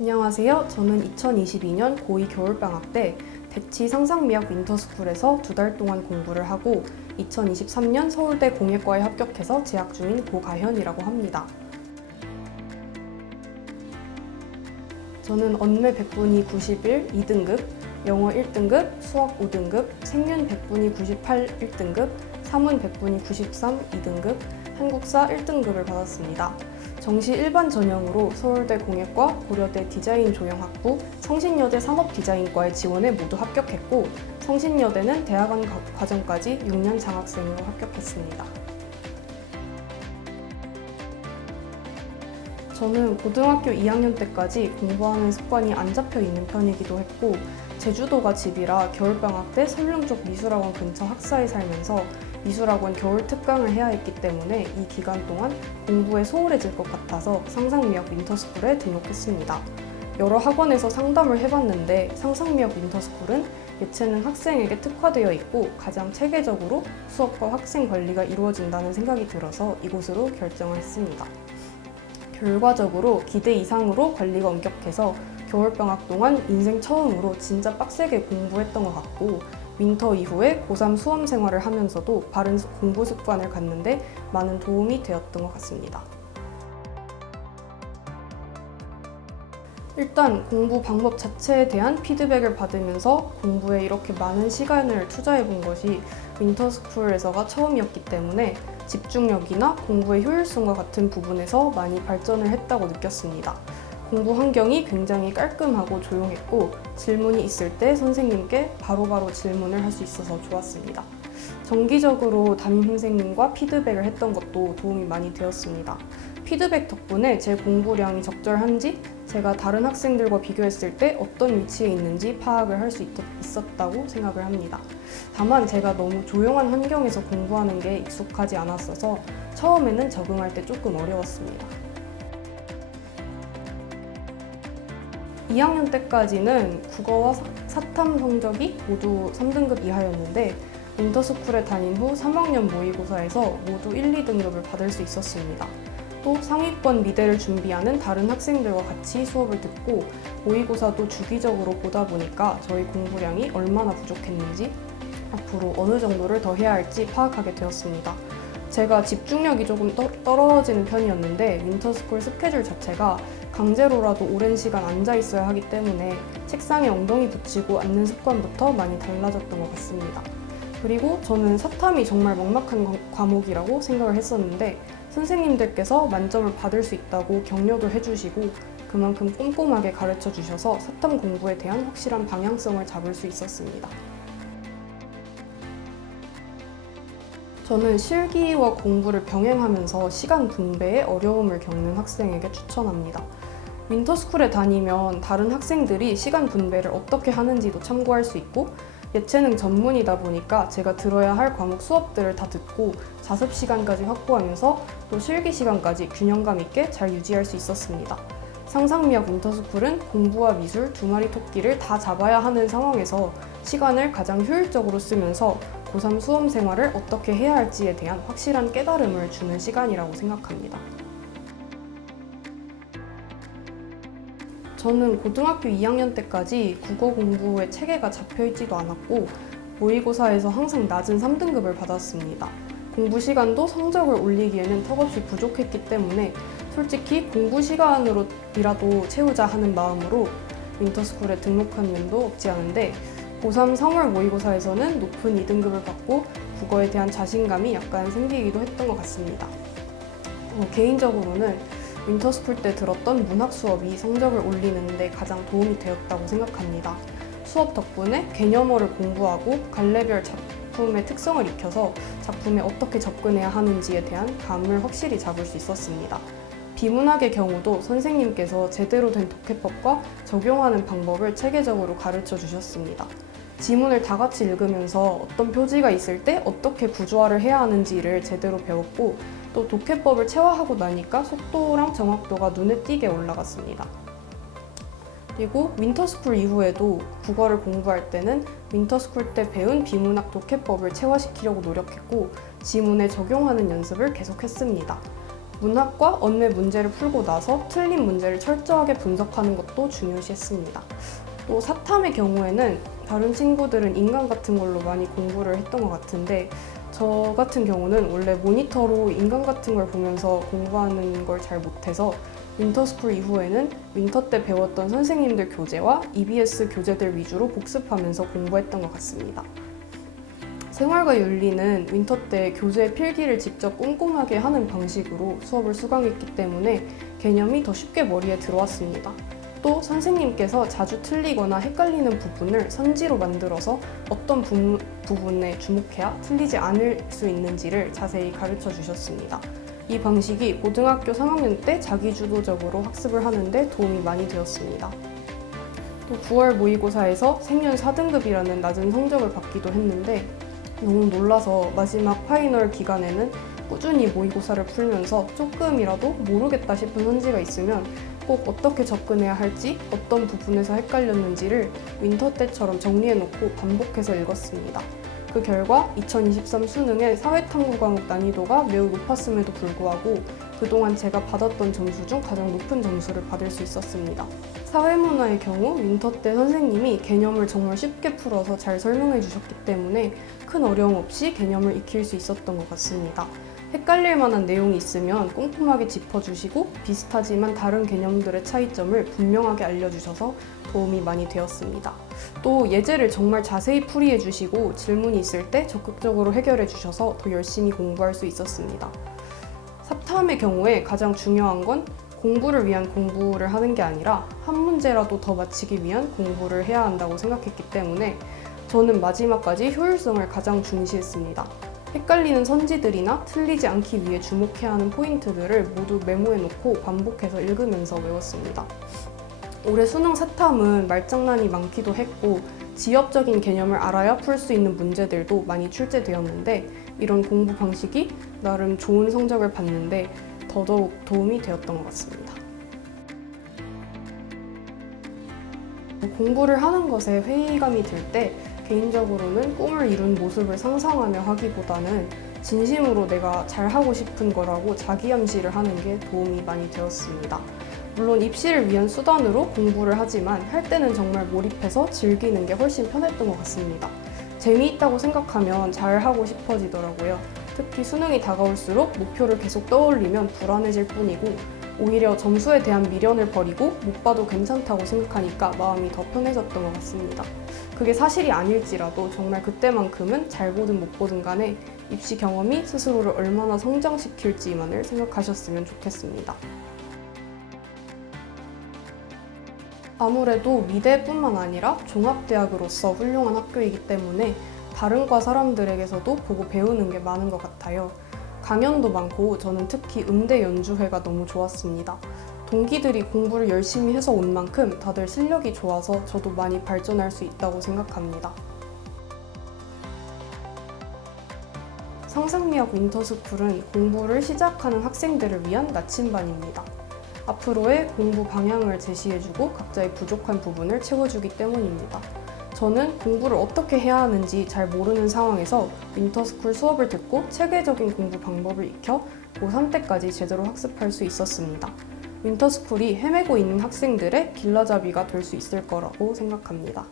안녕하세요. 저는 2022년 고2 겨울방학 때 대치 상상미학 윈터스쿨에서 2달 동안 공부를 하고 2023년 서울대 공예과에 합격해서 재학 중인 고가현이라고 합니다. 저는 언매 100분위 91 2등급, 영어 1등급, 수학 5등급, 생윤 100분위 98 1등급, 사문 100분위 93 2등급, 한국사 1등급을 받았습니다. 정시 일반 전형으로 서울대 공예과, 고려대 디자인 조형학부, 성신여대 산업디자인과에 지원해 모두 합격했고, 성신여대는 대학원 과정까지 6년 장학생으로 합격했습니다. 저는 고등학교 2학년 때까지 공부하는 습관이 안 잡혀 있는 편이기도 했고, 제주도가 집이라 겨울방학 때 설릉 쪽 미술학원 근처 학사에 살면서 미술학원 겨울 특강을 해야 했기 때문에 이 기간 동안 공부에 소홀해질 것 같아서 상상미학 윈터스쿨에 등록했습니다. 여러 학원에서 상담을 해봤는데 상상미학 윈터스쿨은 예체능 학생에게 특화되어 있고 가장 체계적으로 수업과 학생 관리가 이루어진다는 생각이 들어서 이곳으로 결정을 했습니다. 결과적으로 기대 이상으로 관리가 엄격해서 겨울방학 동안 인생 처음으로 진짜 빡세게 공부했던 것 같고, 윈터 이후에 고3 수험 생활을 하면서도 바른 공부 습관을 갖는데 많은 도움이 되었던 것 같습니다. 일단 공부 방법 자체에 대한 피드백을 받으면서 공부에 이렇게 많은 시간을 투자해 본 것이 윈터스쿨에서가 처음이었기 때문에 집중력이나 공부의 효율성과 같은 부분에서 많이 발전을 했다고 느꼈습니다. 공부 환경이 굉장히 깔끔하고 조용했고 질문이 있을 때 선생님께 바로바로 질문을 할 수 있어서 좋았습니다. 정기적으로 담임 선생님과 피드백을 했던 것도 도움이 많이 되었습니다. 피드백 덕분에 제 공부량이 적절한지, 제가 다른 학생들과 비교했을 때 어떤 위치에 있는지 파악을 할 수 있었다고 생각을 합니다. 다만 제가 너무 조용한 환경에서 공부하는 게 익숙하지 않았어서 처음에는 적응할 때 조금 어려웠습니다. 2학년 때까지는 국어와 사탐 성적이 모두 3등급 이하였는데 윈터스쿨에 다닌 후 3학년 모의고사에서 모두 1, 2등급을 받을 수 있었습니다. 또 상위권 미대를 준비하는 다른 학생들과 같이 수업을 듣고 모의고사도 주기적으로 보다 보니까 저희 공부량이 얼마나 부족했는지, 앞으로 어느 정도를 더 해야 할지 파악하게 되었습니다. 제가 집중력이 조금 떨어지는 편이었는데 윈터스쿨 스케줄 자체가 강제로라도 오랜 시간 앉아 있어야 하기 때문에 책상에 엉덩이 붙이고 앉는 습관부터 많이 달라졌던 것 같습니다. 그리고 저는 사탐이 정말 막막한 과목이라고 생각을 했었는데 선생님들께서 만점을 받을 수 있다고 격려도 해주시고 그만큼 꼼꼼하게 가르쳐 주셔서 사탐 공부에 대한 확실한 방향성을 잡을 수 있었습니다. 저는 실기와 공부를 병행하면서 시간 분배에 어려움을 겪는 학생에게 추천합니다. 윈터스쿨에 다니면 다른 학생들이 시간 분배를 어떻게 하는지도 참고할 수 있고 예체능 전문이다 보니까 제가 들어야 할 과목 수업들을 다 듣고 자습 시간까지 확보하면서 또 실기 시간까지 균형감 있게 잘 유지할 수 있었습니다. 상상미학 윈터스쿨은 공부와 미술 두 마리 토끼를 다 잡아야 하는 상황에서 시간을 가장 효율적으로 쓰면서 고3 수험 생활을 어떻게 해야 할지에 대한 확실한 깨달음을 주는 시간이라고 생각합니다. 저는 고등학교 2학년 때까지 국어 공부에 체계가 잡혀있지도 않았고 모의고사에서 항상 낮은 3등급을 받았습니다. 공부 시간도 성적을 올리기에는 턱없이 부족했기 때문에 솔직히 공부 시간으로라도 채우자 하는 마음으로 윈터스쿨에 등록한 면도 없지 않은데 고3 3월 모의고사에서는 높은 2등급을 받고 국어에 대한 자신감이 약간 생기기도 했던 것 같습니다. 개인적으로는 윈터스쿨 때 들었던 문학 수업이 성적을 올리는 데 가장 도움이 되었다고 생각합니다. 수업 덕분에 개념어를 공부하고 갈래별 작품의 특성을 익혀서 작품에 어떻게 접근해야 하는지에 대한 감을 확실히 잡을 수 있었습니다. 비문학의 경우도 선생님께서 제대로 된 독해법과 적용하는 방법을 체계적으로 가르쳐 주셨습니다. 지문을 다 같이 읽으면서 어떤 표지가 있을 때 어떻게 구조화를 해야 하는지를 제대로 배웠고 또 독해법을 체화하고 나니까 속도랑 정확도가 눈에 띄게 올라갔습니다. 그리고 윈터스쿨 이후에도 국어를 공부할 때는 윈터스쿨 때 배운 비문학 독해법을 체화시키려고 노력했고 지문에 적용하는 연습을 계속했습니다. 문학과 언매 문제를 풀고 나서 틀린 문제를 철저하게 분석하는 것도 중요시했습니다. 또 사탐의 경우에는 다른 친구들은 인간 같은 걸로 많이 공부를 했던 것 같은데 저 같은 경우는 원래 모니터로 인간 같은 걸 보면서 공부하는 걸 잘 못해서 윈터스쿨 이후에는 윈터 때 배웠던 선생님들 교재와 EBS 교재들 위주로 복습하면서 공부했던 것 같습니다. 생활과 윤리는 윈터 때 교재 필기를 직접 꼼꼼하게 하는 방식으로 수업을 수강했기 때문에 개념이 더 쉽게 머리에 들어왔습니다. 또 선생님께서 자주 틀리거나 헷갈리는 부분을 선지로 만들어서 어떤 부분에 주목해야 틀리지 않을 수 있는지를 자세히 가르쳐 주셨습니다. 이 방식이 고등학교 3학년 때 자기주도적으로 학습을 하는데 도움이 많이 되었습니다. 또 9월 모의고사에서 생윤 4등급이라는 낮은 성적을 받기도 했는데 너무 놀라서 마지막 파이널 기간에는 꾸준히 모의고사를 풀면서 조금이라도 모르겠다 싶은 선지가 있으면 꼭 어떻게 접근해야 할지, 어떤 부분에서 헷갈렸는지를 윈터 때처럼 정리해놓고 반복해서 읽었습니다. 그 결과 2023 수능의 사회탐구 과목 난이도가 매우 높았음에도 불구하고 그동안 제가 받았던 점수 중 가장 높은 점수를 받을 수 있었습니다. 사회문화의 경우 윈터 때 선생님이 개념을 정말 쉽게 풀어서 잘 설명해 주셨기 때문에 큰 어려움 없이 개념을 익힐 수 있었던 것 같습니다. 헷갈릴 만한 내용이 있으면 꼼꼼하게 짚어주시고 비슷하지만 다른 개념들의 차이점을 분명하게 알려주셔서 도움이 많이 되었습니다. 또 예제를 정말 자세히 풀이해 주시고 질문이 있을 때 적극적으로 해결해 주셔서 더 열심히 공부할 수 있었습니다. 사탐의 경우에 가장 중요한 건 공부를 위한 공부를 하는 게 아니라 한 문제라도 더 맞히기 위한 공부를 해야 한다고 생각했기 때문에 저는 마지막까지 효율성을 가장 중시했습니다. 헷갈리는 선지들이나 틀리지 않기 위해 주목해야 하는 포인트들을 모두 메모해놓고 반복해서 읽으면서 외웠습니다. 올해 수능 사탐은 말장난이 많기도 했고 지엽적인 개념을 알아야 풀 수 있는 문제들도 많이 출제되었는데 이런 공부 방식이 나름 좋은 성적을 받는데 더더욱 도움이 되었던 것 같습니다. 공부를 하는 것에 회의감이 들 때 개인적으로는 꿈을 이룬 모습을 상상하며 하기보다는 진심으로 내가 잘하고 싶은 거라고 자기암시를 하는 게 도움이 많이 되었습니다. 물론 입시를 위한 수단으로 공부를 하지만 할 때는 정말 몰입해서 즐기는 게 훨씬 편했던 것 같습니다. 재미있다고 생각하면 잘하고 싶어지더라고요. 특히 수능이 다가올수록 목표를 계속 떠올리면 불안해질 뿐이고 오히려 점수에 대한 미련을 버리고 못 봐도 괜찮다고 생각하니까 마음이 더 편해졌던 것 같습니다. 그게 사실이 아닐지라도 정말 그때만큼은 잘 보든 못 보든 간에 입시 경험이 스스로를 얼마나 성장시킬지만을 생각하셨으면 좋겠습니다. 아무래도 미대뿐만 아니라 종합대학으로서 훌륭한 학교이기 때문에 다른 과 사람들에게서도 보고 배우는 게 많은 것 같아요. 강연도 많고 저는 특히 음대 연주회가 너무 좋았습니다. 동기들이 공부를 열심히 해서 온 만큼 다들 실력이 좋아서 저도 많이 발전할 수 있다고 생각합니다. 상상미학 윈터스쿨은 공부를 시작하는 학생들을 위한 나침반입니다. 앞으로의 공부 방향을 제시해주고 각자의 부족한 부분을 채워주기 때문입니다. 저는 공부를 어떻게 해야 하는지 잘 모르는 상황에서 윈터스쿨 수업을 듣고 체계적인 공부 방법을 익혀 고3 때까지 제대로 학습할 수 있었습니다. 윈터스쿨이 헤매고 있는 학생들의 길라잡이가 될 수 있을 거라고 생각합니다.